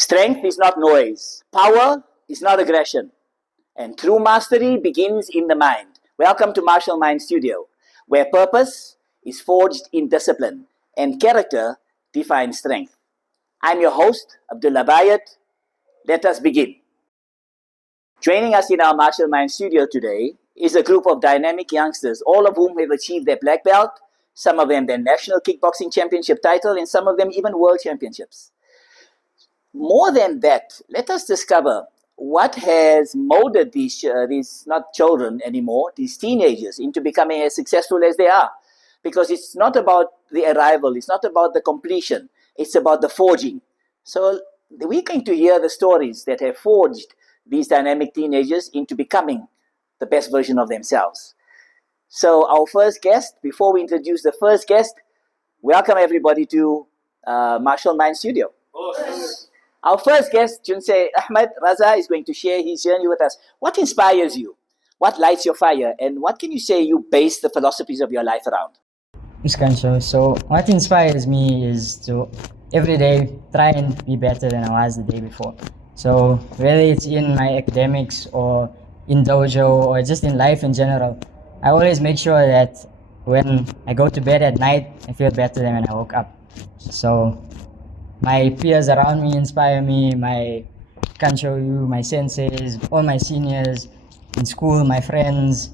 Strength is not noise. Power is not aggression. And true mastery begins in the mind. Welcome to Martial Mind Studio, where purpose is forged in discipline and character defines strength. I'm your host, Abdullah Bayett. Let us begin. Joining us in our Martial Mind Studio today is a group of dynamic youngsters, all of whom have achieved their black belt, some of them their national kickboxing championship title, and some of them even world championships. More than that, let us discover what has molded these not children anymore, these teenagers, into becoming as successful as they are. Because it's not about the arrival, it's not about the completion, it's about the forging. So we're going to hear the stories that have forged these dynamic teenagers into becoming the best version of themselves. So our first guest, before we introduce the first guest, welcome everybody to Martial Mind Studio. Our first guest, Junsei Ahmed Raza, is going to share his journey with us. What inspires you? What lights your fire? And what can you say you base the philosophies of your life around? Thanks, Kancho. So what inspires me is to every day try and be better than I was the day before. So whether it's in my academics or in dojo or just in life in general, I always make sure that when I go to bed at night, I feel better than when I woke up. So my peers around me inspire me, my Kancho, my senseis, all my seniors in school, my friends,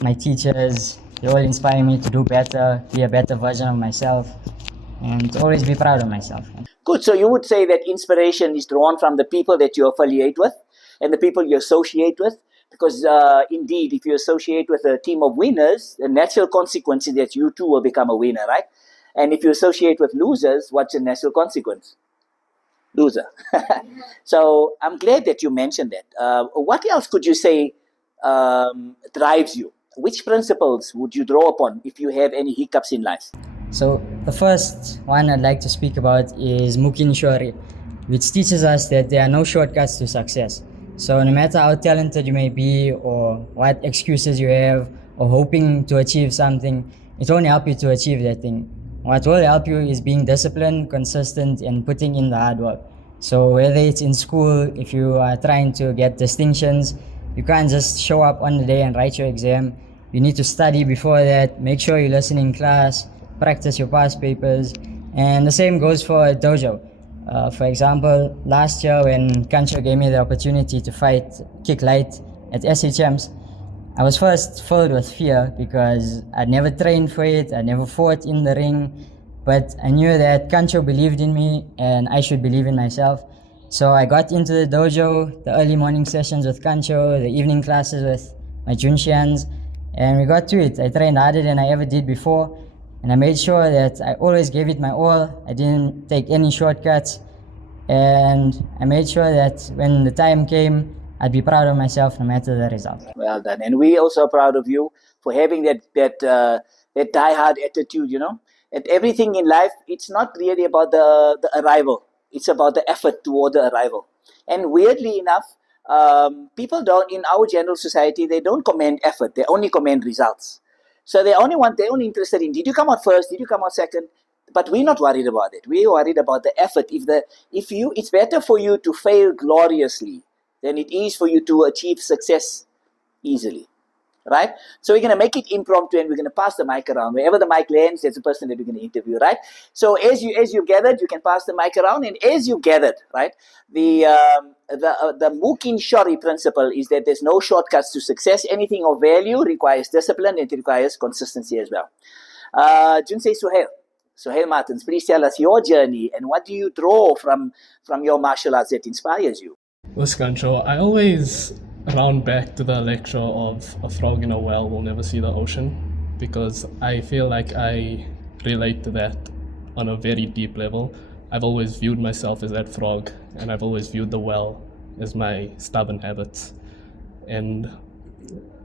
my teachers, they all inspire me to do better, be a better version of myself, and to always be proud of myself. Good. So you would say that inspiration is drawn from the people that you affiliate with and the people you associate with? Because indeed, if you associate with a team of winners, the natural consequence is that you too will become a winner, right? And if you associate with losers, what's the natural consequence? Loser. So I'm glad that you mentioned that. What else could you say drives you? Which principles would you draw upon if you have any hiccups in life? So the first one I'd like to speak about is Mukin Shori, which teaches us that there are no shortcuts to success. So no matter how talented you may be or what excuses you have or hoping to achieve something, it won't help you to achieve that thing. What will help you is being disciplined, consistent, and putting in the hard work. So whether it's in school, if you are trying to get distinctions, you can't just show up on the day and write your exam. You need to study before that, make sure you listen in class, practice your past papers, and the same goes for a dojo. For example, last year when Kancho gave me the opportunity to fight kick light at SHMs, I was first filled with fear because I'd never trained for it, I never fought in the ring, but I knew that Kancho believed in me and I should believe in myself. So I got into the dojo, the early morning sessions with Kancho, the evening classes with my Junshians, and we got to it. I trained harder than I ever did before, and I made sure that I always gave it my all. I didn't take any shortcuts, and I made sure that when the time came, I'd be proud of myself no matter the result. Well done. And we also are proud of you for having that die-hard attitude, you know. And everything in life, it's not really about the arrival. It's about the effort toward the arrival. And weirdly enough, people don't, in our general society, they don't commend effort. They only commend results. So they're only interested in, did you come out first? Did you come out second? But we're not worried about it. We're worried about the effort. It's better for you to fail gloriously than it is for you to achieve success easily, right? So we're going to make it impromptu and we're going to pass the mic around. Wherever the mic lands, there's a person that we're going to interview, right? So as you gathered, you can pass the mic around, and as you gathered, right, the Mukin Shori principle is that there's no shortcuts to success. Anything of value requires discipline, and it requires consistency as well. Junsei Suhail Martins, please tell us your journey and what do you draw from your martial arts that inspires you? This Kancho, I always round back to the lecture of a frog in a well will never see the ocean, because I feel like I relate to that on a very deep level. I've always viewed myself as that frog, and I've always viewed the well as my stubborn habits. And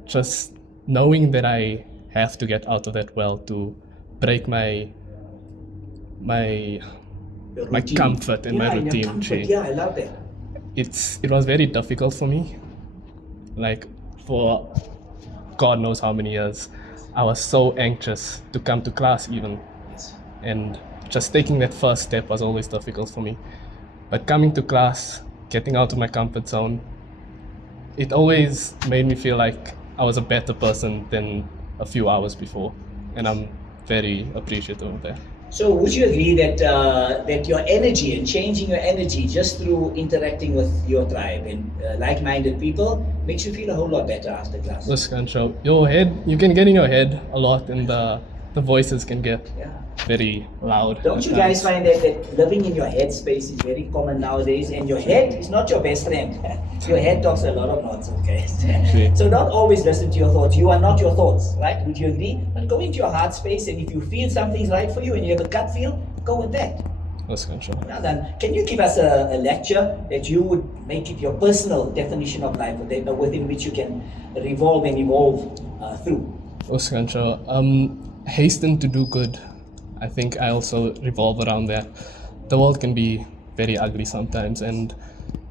just knowing that I have to get out of that well to break my comfort and my routine change. Yeah, I love that. It was very difficult for me. Like for God knows how many years, I was so anxious to come to class even. And just taking that first step was always difficult for me. But coming to class, getting out of my comfort zone, it always made me feel like I was a better person than a few hours before. And I'm very appreciative of that. So would you agree that that your energy and changing your energy just through interacting with your tribe and like-minded people makes you feel a whole lot better after class? Yes, Kancho. Your head, you can get in your head a lot, and the voices can get very loud. Don't you guys find that living in your head space is very common nowadays, and your head is not your best friend? Your head talks a lot of nonsense, guys. So don't always listen to your thoughts. You are not your thoughts, right? Would you agree? But go into your heart space, and if you feel something's right for you and you have a gut feel, go with that. Yes, Kancho. Well done. Can you give us a lecture that you would make it your personal definition of life, within which you can revolve and evolve through? Yes, Kancho. Hasten to do good. I think I also revolve around that. The world can be very ugly sometimes, and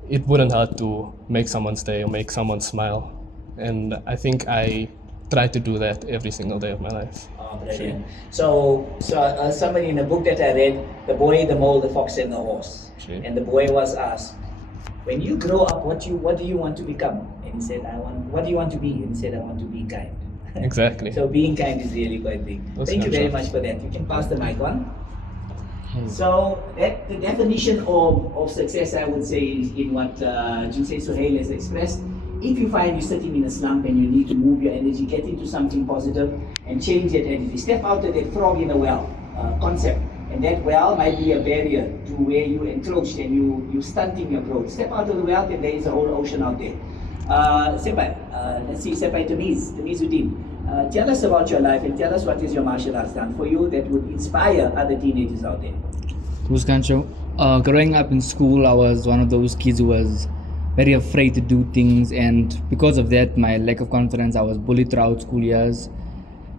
it wouldn't hurt to make someone stay or make someone smile. And I think I try to do that every single day of my life. Oh, brilliant. So somebody in a book that I read, The Boy, the Mole, the Fox and the Horse. Sure. And the boy was asked, when you grow up, what do you want to become? And he said, what do you want to be? And he said, I want to be kind. Exactly. So being kind is really quite big. That's Thank you very natural. much for that. You can pass the mic on. So the definition of success, I would say, is in what Jinsei Suhail has expressed. If you find you're sitting in a slump and you need to move your energy, get into something positive and change that energy. Step out of that frog in a well concept. And that well might be a barrier to where you encroached and you stunting your growth. Step out of the well and there is a whole ocean out there. Senpai, let's see, Senpai Tamizuddin. Tell us about your life and tell us what is your martial arts done for you that would inspire other teenagers out there. Kancho. Growing up in school, I was one of those kids who was very afraid to do things, and because of that, my lack of confidence, I was bullied throughout school years.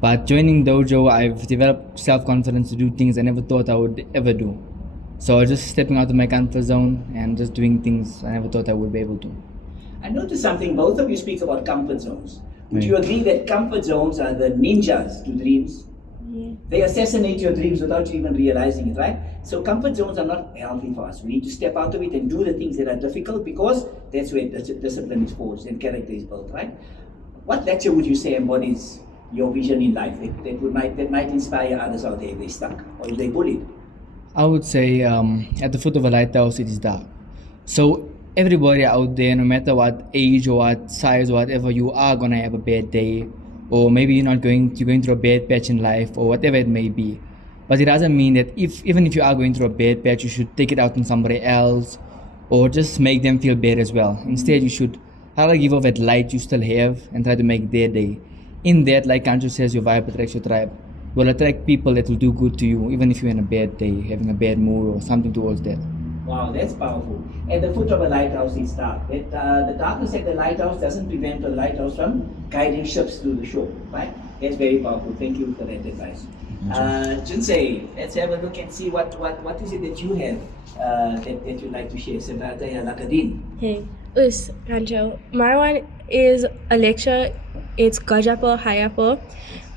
But joining dojo, I've developed self-confidence to do things I never thought I would ever do. So just stepping out of my comfort zone and just doing things I never thought I would be able to. I noticed something, both of you speak about comfort zones. Would Right. you agree that comfort zones are the ninjas to dreams? Yeah. They assassinate your dreams without you even realizing it, right? So comfort zones are not healthy for us. We need to step out of it and do the things that are difficult because that's where discipline is forged and character is built, right? What lecture would you say embodies your vision in life that might inspire others out there if they're stuck or if they're bullied? I would say at the foot of a lighthouse, it is dark. So everybody out there, no matter what age or what size or whatever, you are gonna have a bad day, or maybe you're going through a bad patch in life, or whatever it may be. But it doesn't mean that even if you are going through a bad patch, you should take it out on somebody else, or just make them feel bad as well. Instead, you should try to give off that light you still have and try to make their day. In that, like Kancho says, your vibe attracts your tribe. You will attract people that will do good to you, even if you're in a bad day, having a bad mood or something towards that. Wow, that's powerful. At the foot of a lighthouse, it's dark. The darkness at the lighthouse doesn't prevent the lighthouse from guiding ships to the shore, right? That's very powerful. Thank you for that advice. Jinsei, let's have a look and see what is it that you have that you'd like to share. Sebrata Lakadin. Hey, Kancho. My one is a lecture. It's Gajapo Hayapo,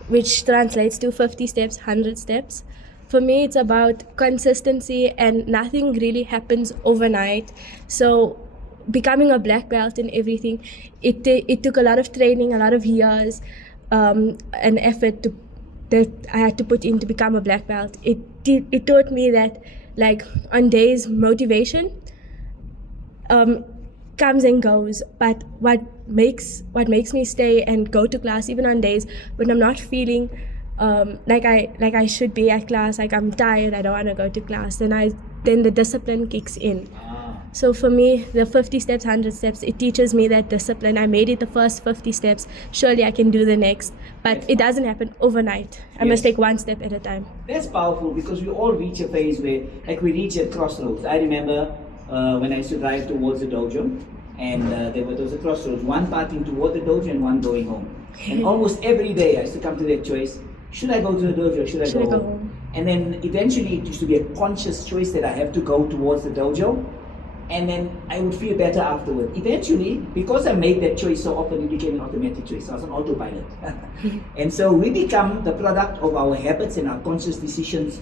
which translates to 50 steps, 100 steps. For me, it's about consistency, and nothing really happens overnight. So becoming a black belt and everything, it took a lot of training, a lot of years, and effort that I had to put in to become a black belt. It taught me that, like, on days, motivation comes and goes, but what makes me stay and go to class even on days when I'm not feeling like I should be at class, like I'm tired, I don't want to go to class, then the discipline kicks in. So for me, the 50 steps, 100 steps, it teaches me that discipline. I made it the first 50 steps, surely I can do the next, but it doesn't happen overnight. I must take one step at a time. That's powerful because we all reach a phase where, like, we reach a crossroads. I remember when I used to drive towards the dojo, and there was a crossroads, one parting toward the dojo and one going home. And almost every day I used to come to that choice, should I go to the dojo or should I go home? And then eventually it used to be a conscious choice that I have to go towards the dojo, and then I would feel better afterward. Eventually, because I made that choice so often, it became an automatic choice. I was an autopilot. And so we become the product of our habits and our conscious decisions.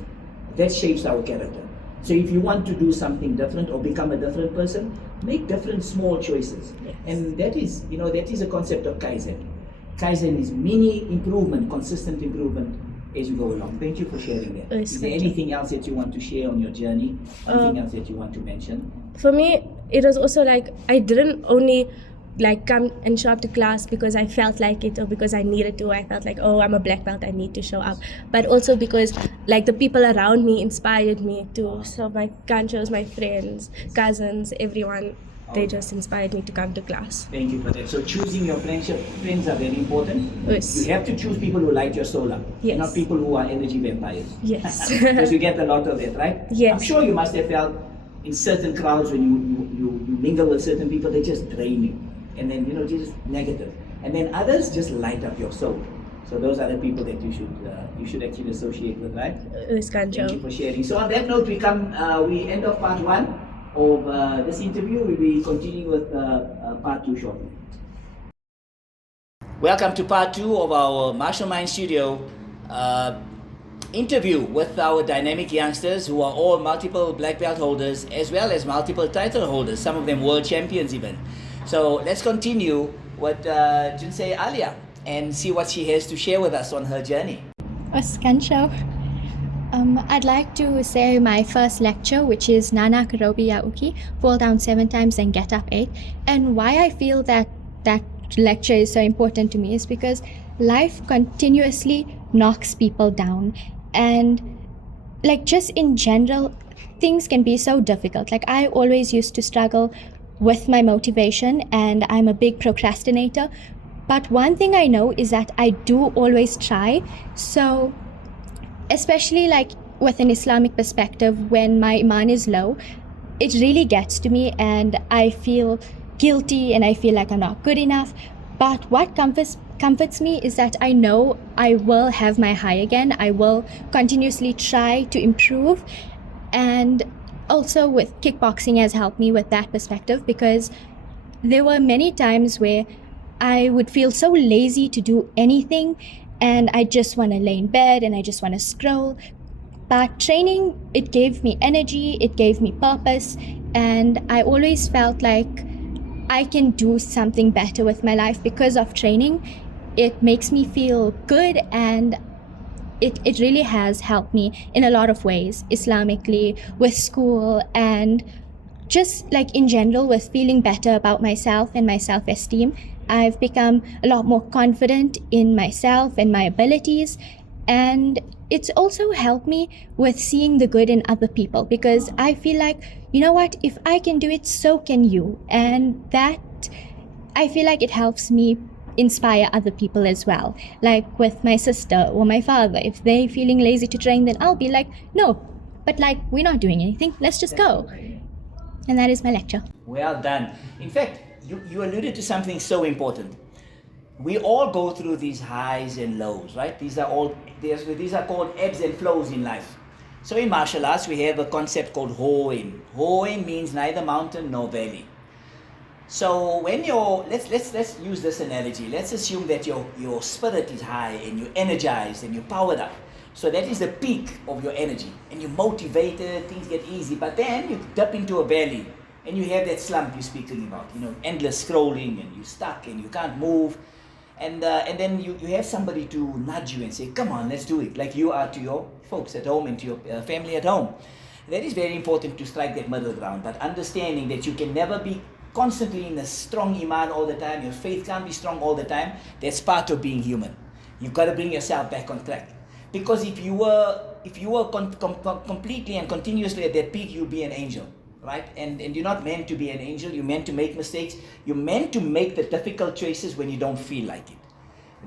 That shapes our character. So if you want to do something different or become a different person, make different small choices. Yes. And that is, that is a concept of Kaizen. Kaizen is mini improvement, consistent improvement as you go along. Thank you for sharing that. Yes, Is there thank you. anything else that you want to share on your journey? Anything else that you want to mention? For me, it was also like I didn't only like come and show up to class because I felt like it or because I needed to. I felt like, oh, I'm a black belt, I need to show up. But also because like the people around me inspired me to. So my Kanchos, my friends, cousins, everyone, they just inspired me to come to class. Thank you for that. So choosing your friends are very important. Yes. You have to choose people who light your soul up, Yes. not people who are energy vampires. Yes. Because you get a lot of that, right? Yes. I'm sure you must have felt in certain crowds when you mingle with certain people, they just drain you. And then, just negative. And then others just light up your soul. So those are the people that you should actually associate with, right? Yes, Thank you Kancho. for sharing. So on that note, we end of part 1 of this interview. We'll be continuing with part 2 shortly. Welcome to part 2 of our Martial Mind Studio interview with our dynamic youngsters who are all multiple black belt holders as well as multiple title holders, some of them world champions even. So let's continue with Jinsei Alia and see what she has to share with us on her journey. Kancho. I'd like to say my first lecture, which is Nana Karobi Yauki, fall down 7 times and get up 8. And why I feel that lecture is so important to me is because life continuously knocks people down. And like just in general, things can be so difficult. Like I always used to struggle with my motivation and I'm a big procrastinator. But one thing I know is that I do always try. So especially like with an Islamic perspective, when my iman is low, it really gets to me and I feel guilty and I feel like I'm not good enough. But what comforts me is that I know I will have my high again. I will continuously try to improve. And also with kickboxing has helped me with that perspective, because there were many times where I would feel so lazy to do anything and I just want to lay in bed and I just want to scroll. But training, it gave me energy, it gave me purpose, and I always felt like I can do something better with my life because of training. It makes me feel good and it really has helped me in a lot of ways, Islamically, with school, and just like in general with feeling better about myself and my self-esteem. I've become a lot more confident in myself and my abilities, and it's also helped me with seeing the good in other people, because I feel like, you know what, if I can do it, so can you. And that, I feel like it helps me inspire other people as well. Like with my sister or my father, if they're feeling lazy to train, then I'll be like, no, but like we're not doing anything, let's just go. And that is my lecture. Well done. In fact, you alluded to something so important. We all go through these highs and lows, right? These are called ebbs and flows in life. So in martial arts, we have a concept called Hoin. Hoin means neither mountain nor valley. So when let's use this analogy. Let's assume that your spirit is high and you're energized and you're powered up. So that is the peak of your energy, and you're motivated, things get easy. But then you dip into a valley and you have that slump you're speaking about, endless scrolling, and you're stuck and you can't move. And then you have somebody to nudge you and say, come on, let's do it, like you are to your folks at home and to your family at home. That is very important, to strike that middle ground, but understanding that you can never be constantly in a strong iman all the time. Your faith can't be strong all the time. That's part of being human. You've got to bring yourself back on track. Because if you were completely and continuously at that peak, you'll be an angel. Right? And you're not meant to be an angel. You're meant to make mistakes. You're meant to make the difficult choices when you don't feel like it.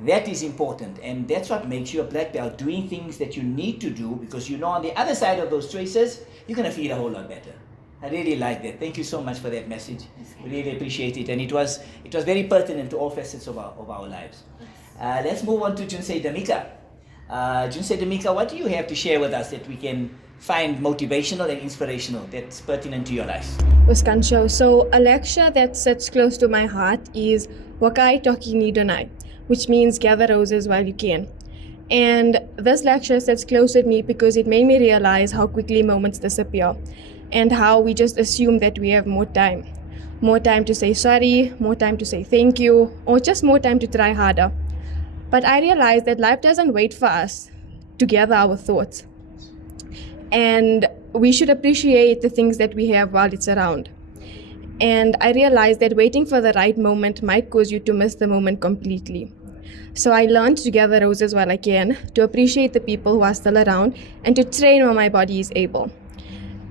That is important, and that's what makes you a black belt, doing things that you need to do, because on the other side of those choices, you're going to feel a whole lot better. I really like that. Thank you so much for that message. We really appreciate it, and it was very pertinent to all facets of our lives. Let's move on to Junsei Damika. Junsei Damika, what do you have to share with us that we can find motivational and inspirational, that's pertinent to your life? Kancho. So a lecture that sits close to my heart is Wakai Toki Nidonai, which means gather roses while you can. And this lecture sits close with me because it made me realize how quickly moments disappear and how we just assume that we have more time. More time to say sorry, more time to say thank you, or just more time to try harder. But I realized that life doesn't wait for us to gather our thoughts. And we should appreciate the things that we have while it's around. And I realized that waiting for the right moment might cause you to miss the moment completely. So I learned to gather roses while I can, to appreciate the people who are still around, and to train when my body is able.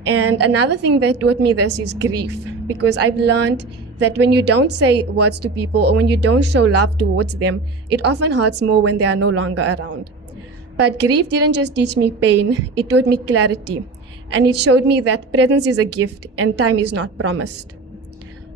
And another thing that taught me this is grief, because I've learned that when you don't say words to people or when you don't show love towards them, it often hurts more when they are no longer around. But grief didn't just teach me pain, it taught me clarity. And it showed me that presence is a gift and time is not promised.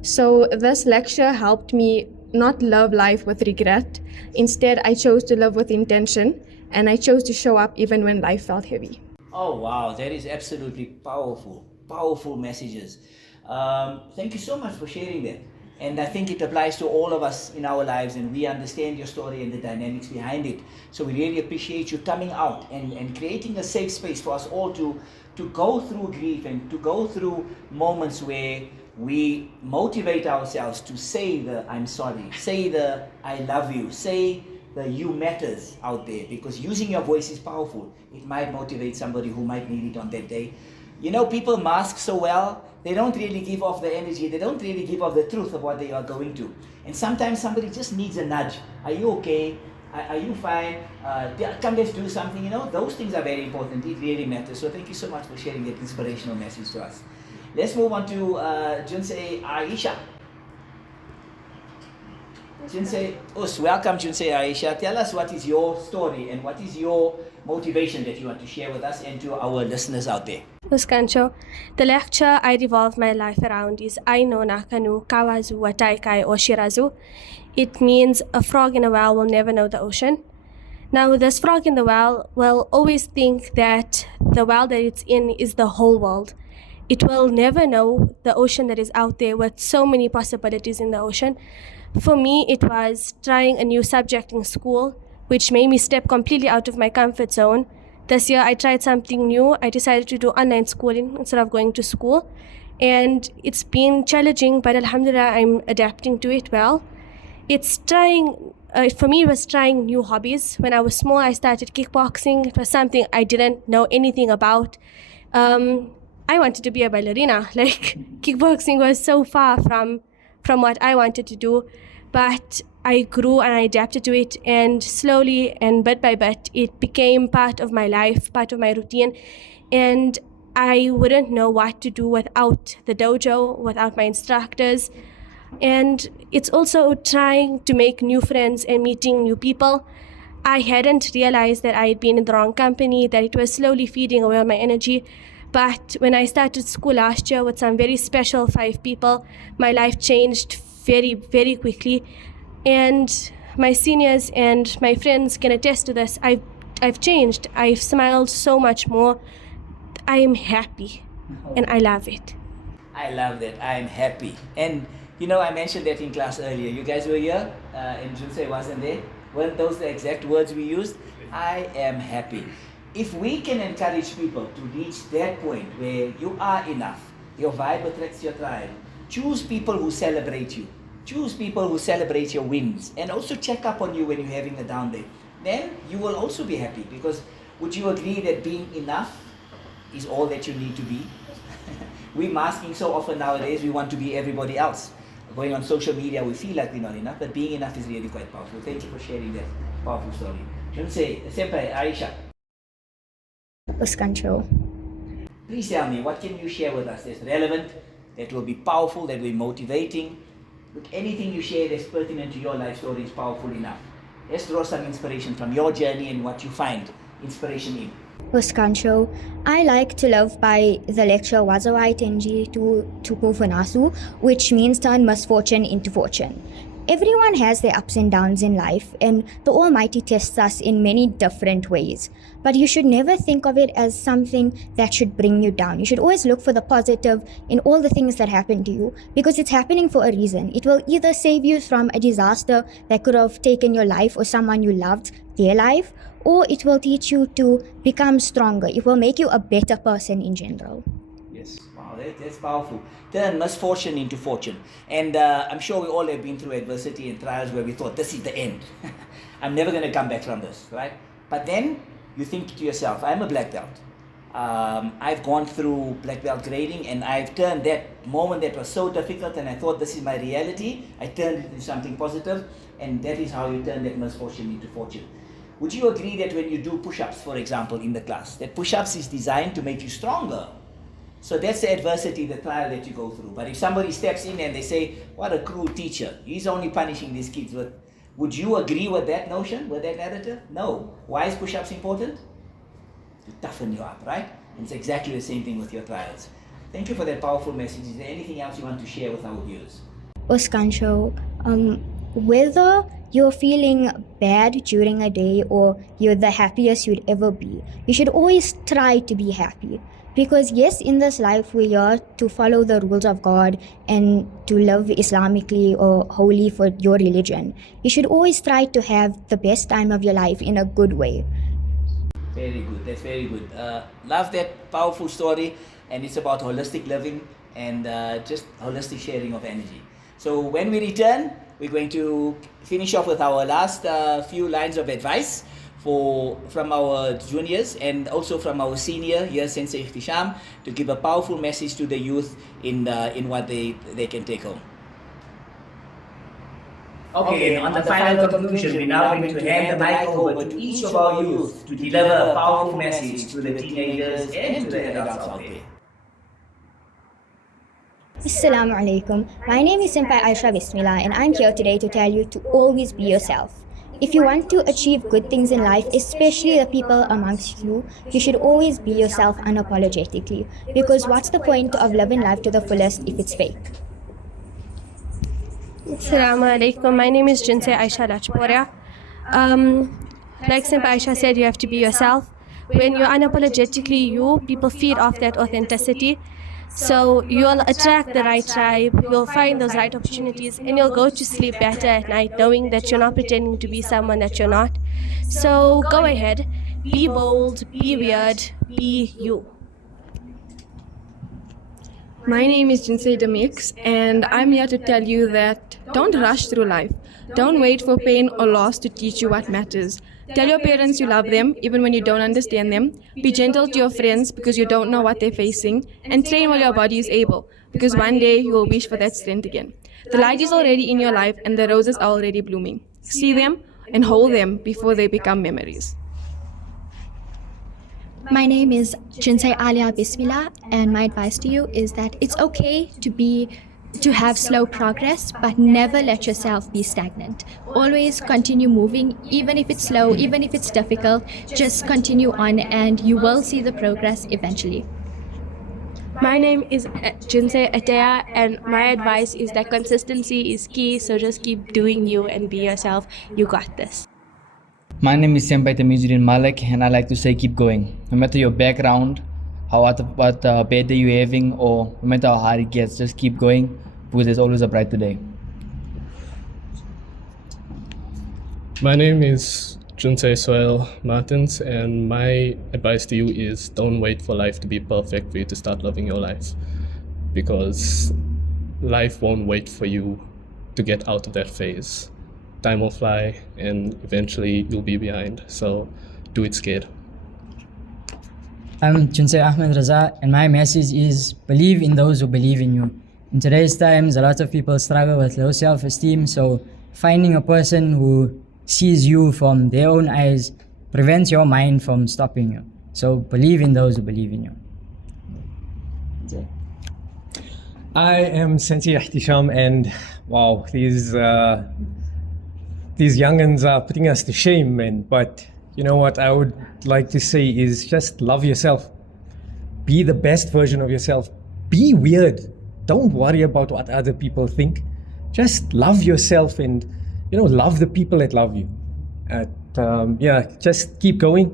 So this lecture helped me not live life with regret. Instead, I chose to live with intention, and I chose to show up even when life felt heavy. Oh wow, that is absolutely powerful messages. Thank you so much for sharing that. And I think it applies to all of us in our lives, and we understand your story and the dynamics behind it. So we really appreciate you coming out and creating a safe space for us all to go through grief and to go through moments where we motivate ourselves to say the I'm sorry, say the I love you, say the you matters out there, because using your voice is powerful. It might motivate somebody who might need it on that day. You know, people mask so well, they don't really give off the energy, they don't really give off the truth of what they are going to. And sometimes somebody just needs a nudge. Are you okay? Are you fine? Come, let's do something. You know, those things are very important. It really matters. So thank you so much for sharing that inspirational message to us. Let's move on to Junsei Aisha. Junsei, welcome Junsei Aisha. Tell us what is your story and what is your motivation that you want to share with us and to our listeners out there. Kancho, the lecture I revolve my life around is Aino Nakanu Kawazu Wataikai or Shirazu. It means a frog in a well will never know the ocean. Now, this frog in the well will always think that the well that it's in is the whole world. It will never know the ocean that is out there with so many possibilities in the ocean. For me, it was trying a new subject in school, which made me step completely out of my comfort zone. This year, I tried something new. I decided to do online schooling instead of going to school. And it's been challenging, but alhamdulillah, I'm adapting to it well. It's trying, for me, it was trying new hobbies. When I was small, I started kickboxing. It was something I didn't know anything about. I wanted to be a ballerina. Like, kickboxing was so far from what I wanted to do. But I grew and I adapted to it, and slowly and bit by bit, it became part of my life, part of my routine. And I wouldn't know what to do without the dojo, without my instructors. And it's also trying to make new friends and meeting new people. I hadn't realized that I had been in the wrong company, that it was slowly feeding away on my energy. But when I started school last year with some very special 5 people, my life changed very, very quickly. And my seniors and my friends can attest to this. I've changed. I've smiled so much more. I am happy, and I love it. I love that. I am happy. And you know, I mentioned that in class earlier. You guys were here, and Junsei wasn't there. Weren't those the exact words we used? I am happy. If we can encourage people to reach that point where you are enough, your vibe attracts your tribe, choose people who celebrate you. Choose people who celebrate your wins and also check up on you when you're having a down day. Then you will also be happy, because would you agree that being enough is all that you need to be? We're masking so often nowadays, we want to be everybody else. Going on social media, we feel like we're not enough, but being enough is really quite powerful. Thank you for sharing that powerful story. Junsei, Senpai, Aisha. Kancho. Please tell me, what can you share with us that's relevant, that will be powerful, that will be motivating? Look, anything you share that's pertinent to your life story is powerful enough. Let's draw some inspiration from your journey and what you find inspiration in. Kancho, I like to live by the lecture Wazawai Tenji to Tukufunasu, which means turn misfortune into fortune. Everyone has their ups and downs in life, and the Almighty tests us in many different ways. But you should never think of it as something that should bring you down. You should always look for the positive in all the things that happen to you, because it's happening for a reason. It will either save you from a disaster that could have taken your life or someone you loved, their life, or it will teach you to become stronger. It will make you a better person in general. Yes, wow, that's powerful. Turn misfortune into fortune. And I'm sure we all have been through adversity and trials where we thought, this is the end. I'm never going to come back from this, right? But then you think to yourself, I'm a black belt. I've gone through black belt grading, and I've turned that moment that was so difficult and I thought this is my reality, I turned it into something positive, and that is how you turn that misfortune into fortune. Would you agree that when you do push-ups, for example, in the class, that push-ups is designed to make you stronger? So that's the adversity, the trial that you go through. But if somebody steps in and they say, what a cruel teacher, he's only punishing these kids with, would you agree with that notion, with that narrative? No. Why is push-ups important? To toughen you up, right? And it's exactly the same thing with your trials. Thank you for that powerful message. Is there anything else you want to share with our viewers? Kancho, whether you're feeling bad during a day or you're the happiest you'd ever be, you should always try to be happy. Because yes, in this life we're here to follow the rules of God and to live Islamically or wholly for your religion. You should always try to have the best time of your life in a good way. Very good, that's very good. Love that powerful story, and it's about holistic living and just holistic sharing of energy. So when we return, we're going to finish off with our last few lines of advice from our juniors and also from our senior here, Sensei Ihtisham, to give a powerful message to the youth in what they can take home. Okay, on the final conclusion, we're now going to hand the mic over to each of our youth to deliver a powerful message to the teenagers and to the adults out there. Assalamu alaikum. My name is Senpai Aisha Bismillah, and I'm here today to tell you to always be yourself. If you want to achieve good things in life, especially the people amongst you, you should always be yourself unapologetically. Because what's the point of living life to the fullest if it's fake? Assalamu alaikum. My name is Jinsei Aisha Lachporia. Like Senpai Aisha said, you have to be yourself. When you're unapologetically you, people feed off that authenticity. So you'll attract the right tribe, you'll find those right opportunities, and you'll go to sleep better at night knowing that you're not pretending to be someone that you're not. So go ahead, be bold, be weird, be you. My name is Jinsei Demix, and I'm here to tell you that don't rush through life. Don't wait for pain or loss to teach you what matters. Tell your parents you love them, even when you don't understand them. Be gentle to your friends because you don't know what they're facing. And train while your body is able, because one day you will wish for that strength again. The light is already in your life and the roses are already blooming. See them and hold them before they become memories. My name is Jinsei Alia Bismillah, and my advice to you is that it's okay to have slow progress, but never let yourself be stagnant. Always continue moving, even if it's slow, even if it's difficult, just continue on and you will see the progress eventually. My name is Jinsei Atea, and my advice is that consistency is key, so just keep doing you and be yourself. You got this. My name is Senpai Tamizuddin Malik, and I like to say keep going. No matter your background, what bad day you're having, or no matter how hard it gets, just keep going, because there's always a brighter day. My name is Junsei Soel Martins, and my advice to you is don't wait for life to be perfect for you to start loving your life, because life won't wait for you to get out of that phase. Time will fly and eventually you'll be behind, so do it scared. I'm Junsei Ahmed Raza, and my message is believe in those who believe in you. In today's times, a lot of people struggle with low self-esteem, so finding a person who sees you from their own eyes prevents your mind from stopping you. So believe in those who believe in you. I am Sensei Ihtisham, and wow, these young'uns are putting us to shame, man. But you know what I would like to say is just love yourself. Be the best version of yourself. Be weird. Don't worry about what other people think. Just love yourself and, love the people that love you. Just keep going.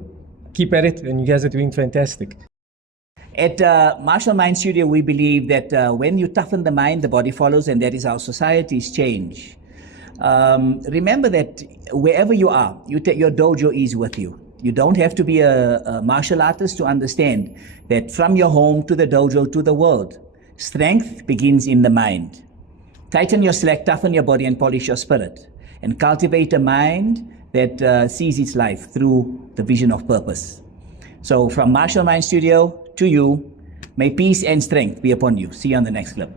Keep at it, and you guys are doing fantastic. At Martial Mind Studio, we believe that when you toughen the mind, the body follows, and that is how societies change. Remember that wherever you are, your dojo is with you. You don't have to be a martial artist to understand that from your home to the dojo to the world, strength begins in the mind. Tighten your slack, toughen your body, and polish your spirit. And cultivate a mind that sees its life through the vision of purpose. So from Martial Mind Studio to you, may peace and strength be upon you. See you on the next clip.